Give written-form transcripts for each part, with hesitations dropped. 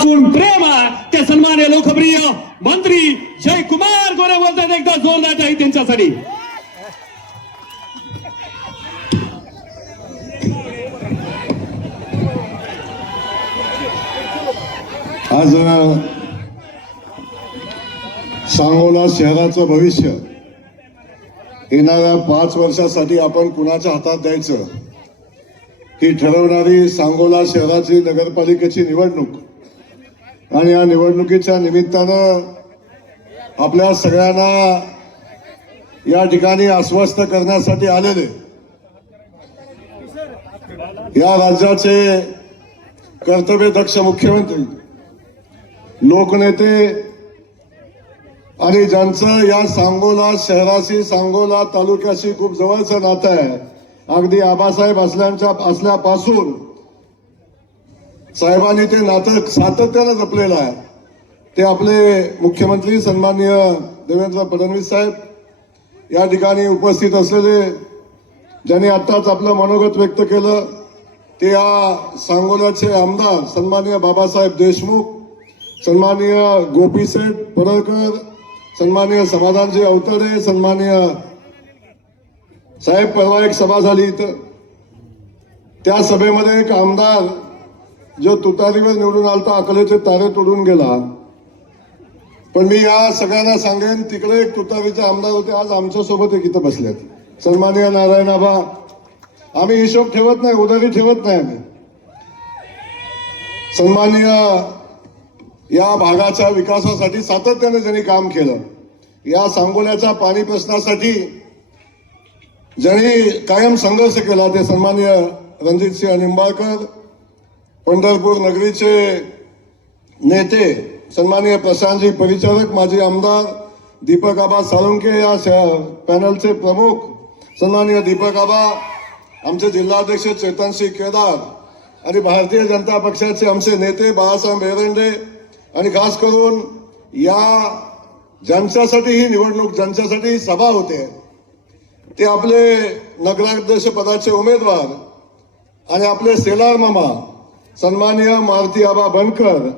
प्रेम त्या सन्मान्य लोकप्रिय मंत्री जयकुमार गोरे बोलतात. एकदा जोरदार टाळी त्यांच्यासाठी. आज सांगोला शहराचं भविष्य येणाऱ्या 5 वर्षासाठी आपण कुणाच्या हातात द्यायचं ही ठरवणारी सांगोला शहराची नगरपालिकेची निवडणूक आणि या निवडणुकीच्या निमित्तानं आपल्या सगळ्यांना या ठिकाणी आश्वस्त करण्यासाठी आलेले या राज्याचे कर्तव्यदक्ष मुख्यमंत्री, लोकनेते आणि ज्यांचं या सांगोला शहराशी सांगोला तालुक्याशी खूप जवळचं नातं आहे. अगदी आबासाहेब असल्यापासून साहेबांनी ते नातं सातत्यानं जपलेलं आहे. ते आपले मुख्यमंत्री सन्माननीय देवेंद्र फडणवीस साहेब, या ठिकाणी उपस्थित असलेले ज्यांनी आत्ताच आपलं मनोगत व्यक्त केलं ते या सांगोल्याचे आमदार सन्माननीय बाबासाहेब देशमुख, सन्माननीय गोपीशेठ पडळकर, सन्माननीय समाधानजी अवतडे, सन्माननीय साहेब. परवा एक सभा झाली इथं, त्या सभेमध्ये एक आमदार जो तुतारीवर निवडून आलता अकलेचे तारे तोडून गेला. पण मी या सगळ्यांना सांगेन, तिकडे एक तुतारीचे आमदार होते, आज आमच्या सोबत एक इथं बसलेत. सन्माननीय नारायण आबा, आम्ही हिशोब ठेवत नाही, उधारी ठेवत नाही आम्ही. सन्माननीय या भागाच्या विकासासाठी सातत्याने ज्यांनी काम केलं, या सांगोल्याच्या पाणी प्रश्नासाठी ज्यांनी कायम संघर्ष केला ते सन्माननीय रणजितसिंह निंबाळकर, पंढरपूर नगरीचे नेते सन्माननीय प्रशांतजी परिचारक, माजी आमदार दीपक आबा साळुंके, या पॅनलचे प्रमुख सन्माननीय दीपक आबा, आमचे जिल्हाध्यक्ष चेतनसिंह केदार आणि भारतीय जनता पक्षाचे आमचे नेते बाळासाहेब बेरंडे आणि खास करून या ज्यांच्यासाठी ही निवडणूक, ज्यांच्यासाठी ही सभा होते ते आपले नगराध्यक्ष पदाचे उमेदवार आणि आपले सेलार मामा सन्माननीय मारुती आबा बनकर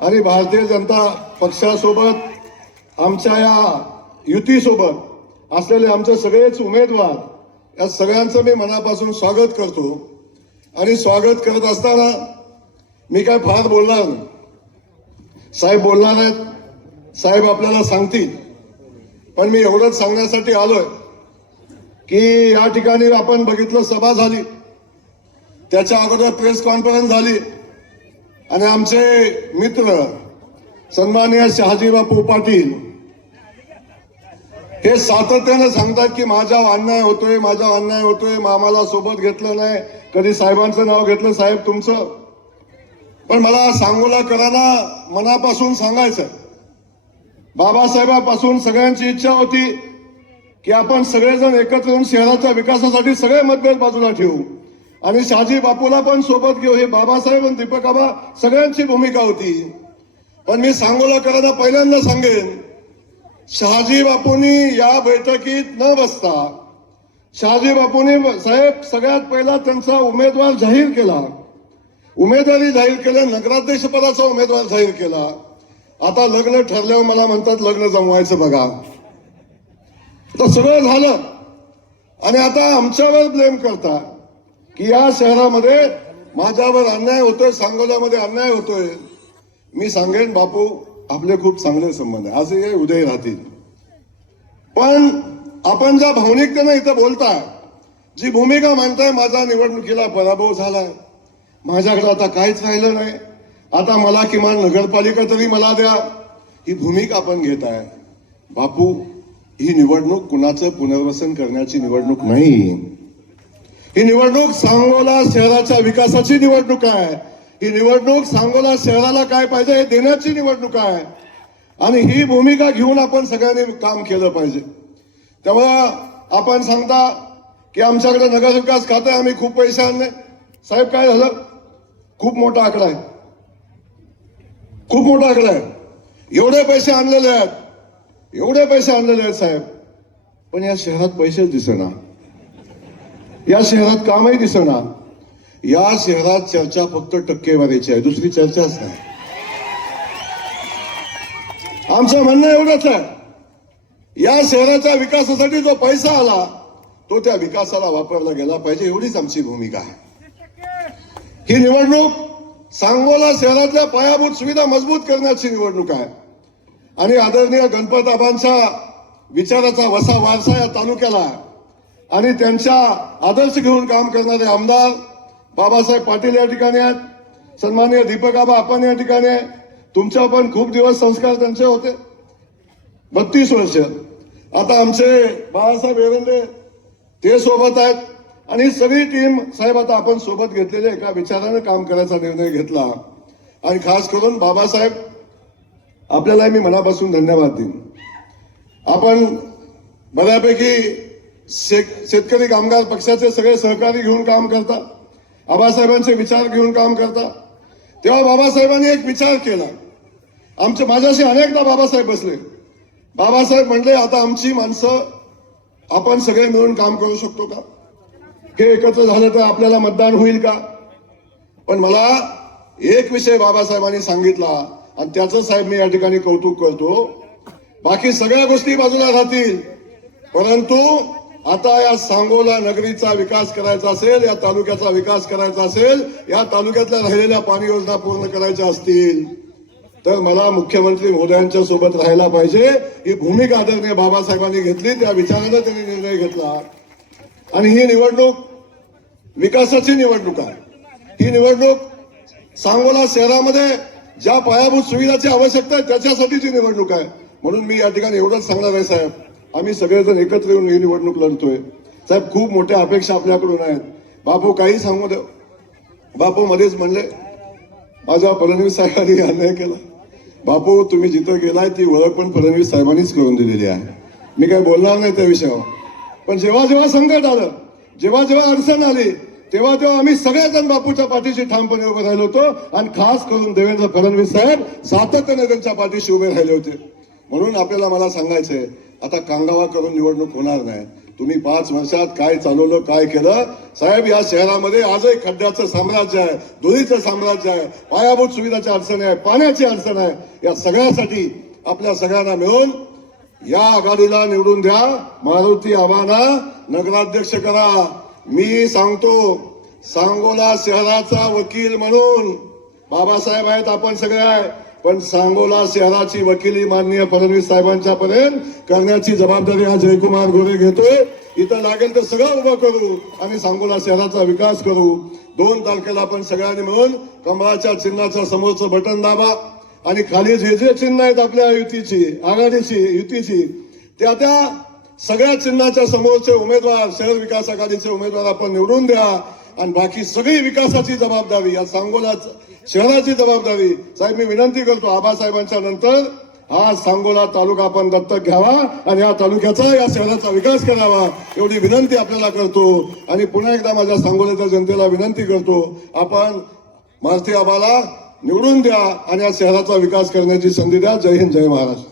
आणि भारतीय जनता पक्षासोबत आमच्या या युतीसोबत असलेले आमचे सगळेच उमेदवार, या सगळ्यांचं मी मनापासून स्वागत करतो. आणि स्वागत करत असताना मी काय फार बोलणार नाही, साहेब बोलणार आहेत, साहेब आपल्याला सांगतील. पण मी एवढंच सांगण्यासाठी आलोय की या ठिकाणी आपण बघितलं, सभा झाली, त्याच्या अगोदर प्रेस कॉन्फरन्स झाली आणि आमचे मित्र सन्माननीय शहाजी बापू पाटील हे सातत्याने सांगतात की माझ्यावर अन्याय होतोय, माझ्यावर अन्याय होतोय, आम्हाला सोबत घेतलं नाही, कधी साहेबांचं नाव घेतलं साहेब तुमचं. पण मला सांगोलाकरांना मनापासून सांगायचं, बाबासाहेबांपासून सगळ्यांची इच्छा होती की आपण सगळेजण एकत्र येऊन शहराच्या विकासासाठी सगळे मतभेद बाजूला ठेवू आणि शहाजी बापूला पण सोबत घेऊ. हे बाबासाहेब आणि दीपक आबा सगळ्यांची भूमिका होती. पण मी सांगोलाकरांना पहिल्यांदा सांगेन, शहाजी बापूंनी या बैठकीत न बसता शहाजी बापूंनी साहेब सगळ्यात पहिला त्यांचा उमेदवार जाहीर केला, उमेदवारी जाहीर केल्या, नगराध्यक्ष पदाचा उमेदवार जाहीर केला. आता लग्न ठरल्यावर मला म्हणतात लग्न जमवायचं बघा. तर सगळं झालं आणि आता आमच्यावर ब्लेम करता की या शहरामध्ये माझ्यावर अन्याय होतोय, सांगोल्यामध्ये अन्याय होतोय. मी सांगेन बापू आपले खूप चांगले संबंध आहे, आजही उद्याही राहतील. पण आपण ज्या भावनिकतेनं इथं बोलताय, जी भूमिका मांडताय, माझा निवडणुकीला पराभव झालाय, माझ्याकडे आता काहीच राहिलं नाही, आता मला किमान नगरपालिका तरी मला द्या, ही भूमिका आपण घेत आहे. बापू, ही निवडणूक कुणाचं पुनर्वसन करण्याची निवडणूक नाही, ही निवडणूक सांगोला शहराच्या विकासाची निवडणूक आहे. ही निवडणूक सांगोला शहराला काय पाहिजे हे देण्याची निवडणूक आहे. आणि ही भूमिका घेऊन आपण सगळ्यांनी काम केलं पाहिजे. त्यामुळं आपण सांगता की आमच्याकडे नगरविकास खातं आहे, आम्ही खूप पैसे आणले. साहेब काय झालं, खूप मोठा आकडा आहे, खूप मोठा आकडा आहे. एवढे पैसे आणलेले आहेत, एवढे पैसे आणलेले आहेत साहेब, पण या शहरात पैसेच दिसेना, या शहरात कामही दिसेना. या शहरात चर्चा फक्त टक्केवारीची आहे, दुसरी चर्चाच नाही. आमचं म्हणणं एवढंच आहे, या शहराच्या विकासासाठी जो पैसा आला तो त्या विकासाला वापरला गेला पाहिजे, एवढीच आमची भूमिका आहे. ही निवडणूक सांगोला शहरातल्या पायाभूत सुविधा मजबूत करण्याची निवडणूक आहे आणि आदरणीय गणपतआबांच्या विचाराचा वसा वारसा या तालुक्याला आहे आणि त्यांच्या आदर्श घेऊन काम करणारे आमदार बाबासाहेब पाटील या ठिकाणी आहेत, सन्माननीय दीपक आबा आपण या ठिकाणी आहे. तुमच्या पण खूप दिवस संस्कार त्यांचे होते, 32 वर्ष. आता आमचे बाळासाहेब एरंडे ते सोबत आहेत आणि ही सगळी टीम साहेब आता आपण सोबत घेतलेले एका विचारानं काम करायचा निर्णय घेतला आणि खास करून बाबासाहेब आपल्याला मी मनापासून धन्यवाद देईन. आपण बऱ्यापैकी शेतकरी कामगार पक्षाचे सगळे सहकारी घेऊन काम करता, आबासाहेबांचे विचार घेऊन काम करता. तेव्हा बाबासाहेबांनी एक विचार केला. माझ्याशी अनेकदा बाबासाहेब बसले. बाबासाहेब म्हणले आता आमची माणसं आपण सगळे मिळून काम करू शकतो का, हे एकत्र झालं तर आपल्याला मतदान होईल का. पण मला एक विषय बाबासाहेबांनी सांगितला आणि त्याचं साहेब मी या ठिकाणी कौतुक करतो. बाकी सगळ्या गोष्टी बाजूला राहतील, परंतु आता या सांगोला नगरीचा विकास करायचा असेल, या तालुक्याचा विकास करायचा असेल, या तालुक्यातल्या राहिलेल्या पाणी योजना पूर्ण करायच्या असतील तर मला मुख्यमंत्री महोदयांच्या सोबत राहायला पाहिजे. ही भूमिका आदरणीय बाबासाहेबांनी घेतली, त्या विचारानं त्यांनी निर्णय घेतला आणि ही निवडणूक विकासाची निवडणूक आहे. ही निवडणूक सांगोला शहरामध्ये ज्या पायाभूत सुविधाची आवश्यकता आहे त्याच्यासाठीची निवडणूक आहे. म्हणून मी या ठिकाणी एवढंच सांगणार आहे साहेब, आम्ही सगळेजण एकत्र येऊन ही निवडणूक लढतोय. साहेब खूप मोठ्या अपेक्षा आपल्याकडून आहेत. बापू काही सांगू दे. बापू मध्येच म्हणले माझ्या फडणवीस साहेबांनी अन्याय केला. बापू तुम्ही जिथं गेलाय ती ओळख पण फडणवीस साहेबांनीच करून दिलेली आहे. मी काही बोलणार नाही त्या विषयावर. पण जेव्हा जेव्हा संकट आलं, जेव्हा जेव्हा अडचण आली, तेव्हा तेव्हा आम्ही सगळेजण बापूच्या पाठीशी ठामपणे उभे राहिलो होतो आणि खास करून देवेंद्र फडणवीस साहेब सातत्याने त्यांच्या पाठीशी उभे राहिले होते. म्हणून आपल्याला मला सांगायचंय आता कांगावा करून निवडणूक होणार नाही. तुम्ही 5 वर्षात काय चालवलं, काय केलं साहेब. या शहरामध्ये आजही खड्ड्याचं साम्राज्य आहे, धुळीचं साम्राज्य आहे, पायाभूत सुविधाची अडचण आहे, पाण्याची अडचण आहे. या सगळ्यासाठी आपल्या सगळ्यांना मिळून या आघाडीला निवडून द्या. मारुती आबांना नगराध्यक्ष करा. मी सांगतो सांगोला शहराचा वकील म्हणून बाबासाहेब आहेत, आपण सगळे आहे, पण सांगोला शहराची वकिली माननीय फडणवीस साहेबांच्या पर्यंत करण्याची जबाबदारी हा जयकुमार गोरे घेतोय. इथं लागेल तर सगळं उभं करू आणि सांगोला शहराचा विकास करू. 2 तारखेला आपण सगळ्यांनी मिळून कमळाच्या चिन्हाच्या समोरचं बटन दाबा आणि खाली जे जे चिन्ह आहेत आपल्या युतीची, आघाडीची, युतीची, त्या सगळ्या चिन्हाच्या समोरचे उमेदवार, शहर विकास आघाडीचे उमेदवार आपण निवडून द्या आणि बाकी सगळी विकासाची जबाबदारी या सांगोला शहराची जबाबदारी साहेब मी विनंती करतो आबासाहेबांच्या नंतर हा सांगोला तालुका आपण दत्तक घ्यावा आणि या तालुक्याचा, या शहराचा विकास करावा एवढी विनंती आपल्याला करतो. आणि पुन्हा एकदा माझ्या सांगोल्याच्या जनतेला विनंती करतो, आपण मारुती आबाला निवडून द्या आणि या शहराचा विकास करण्याची संधी द्या. जय हिंद, जय महाराष्ट्र.